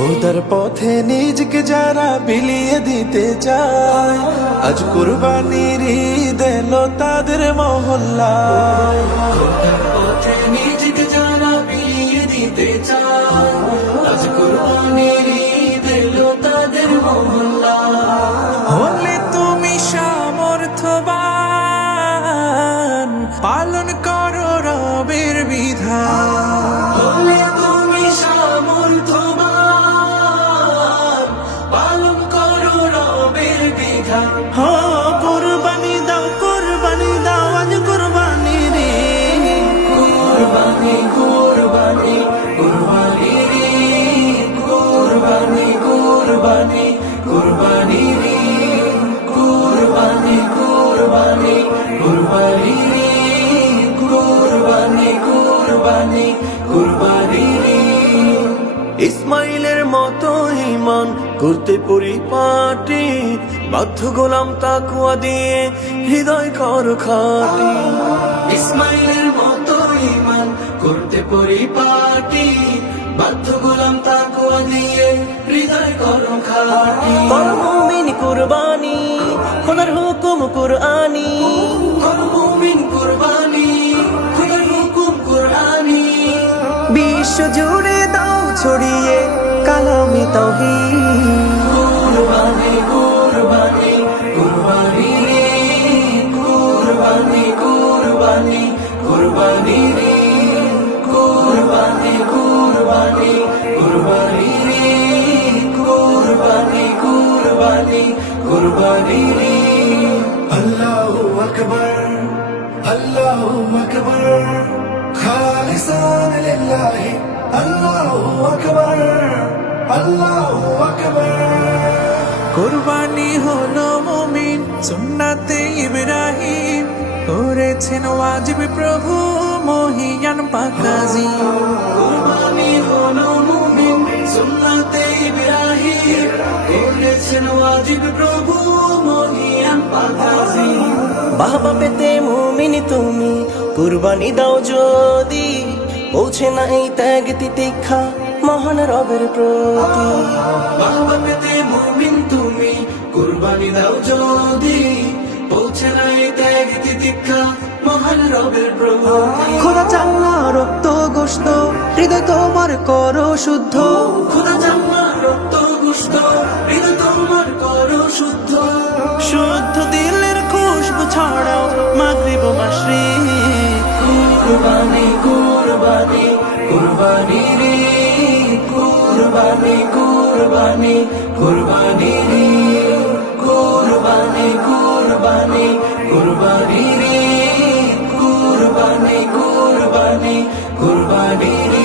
খোদার পথে নিজকে যারা বিলিয়ে দিতে চায়, আজ কুরবানির ঈদ এলো তাদের মহল্লা। খোদার পথে নিজকে যারা বিলিয়ে দিতে চায়, আজ কুরবানির ঈদ এলো তাদের মহল্লা। হলে তুমি সামর্থ্যবান, পালন করো রবের বিধান। হলে তুমি সামর্থ্যবান, পালন করো রবের বিধান। কুরবানি দাও, কুরবানি দাও, আজ কুরবানির ঈদ। কুরবানি কুরবানি কুরবানি রে, কুরবানি কুরবানি কুরবানি রে, কুরবানি কুরবানি কুরবানি রে, কুরবানি কুরবানি কুরবানি রে। ইসমাইলের মতো ঈমান করতে পরিপাটি, বাধ্য গোলাম তাকওয়া দিয়ে হৃদয় কর খাটি। ইসমাইলের মতো ঈমান করতে পরিপাটি, বাধ্য গোলাম তাকওয়া দিয়ে হৃদয় করো খাটি। করো মুমিন কুরবানি, খোদার হুকুম কুরআনি। করো মুমিন কুরবানি, খোদার হুকুম কুরআনি। বিশ্ব জুড়ে দাও ছড়িয়ে কালামে তাওহীদ। কুরবানি কুরবানি কুরবানি রে, কুরবানি কুরবানি কুরবানি রে, কুরবানি কুরবানি কুরবানি রে, কুরবানি কুরবানি কুরবানি রে। আল্লাহু আকবার, আল্লাহু আকবার, খালিসান লিল্লাহি, আল্লাহু আকবার, আল্লাহু আকবার। কুরবানি হলো মুমিন সুন্নাতে ইব্রাহিম, করেছেন ওয়াজিব প্রভু মহিয়ান পাক আজিম। কুরবানি হলো মুমিন সুন্নাতে ইব্রাহিম, করেছেন ওয়াজিব প্রভু মহিয়ান পাক আজিম। বাহবা পেতে মুমিন তুমি কুরবানি দাও যদি, পৌঁছে না এই ত্যাগ তিতিক্ষা মহান রবের প্রতি। বাহবা পেতে মুমিন তুমি কুরবানি দাও যদি, পৌঁছে নাই ত্যাগ তিতিক্ষা মহান রবের প্রতি। খোদা চাল্লা রক্ত গোশত হৃদয় তোমার করো শুদ্ধ। খোদা জাম্মা রক্ত গুস্ত হৃদয় তোমার করো শুদ্ধ। শুদ্ধ দিলের খুশবু ছড়াও মাগরিব মাশরিক। কুরবানি কুরবানি কুরবানি রে, কুরবানি কুরবানি কুরবানি রে, কুরবানি কুরবানি কুরবানি রে, কুরবানি কুরবানি কুরবানি রে।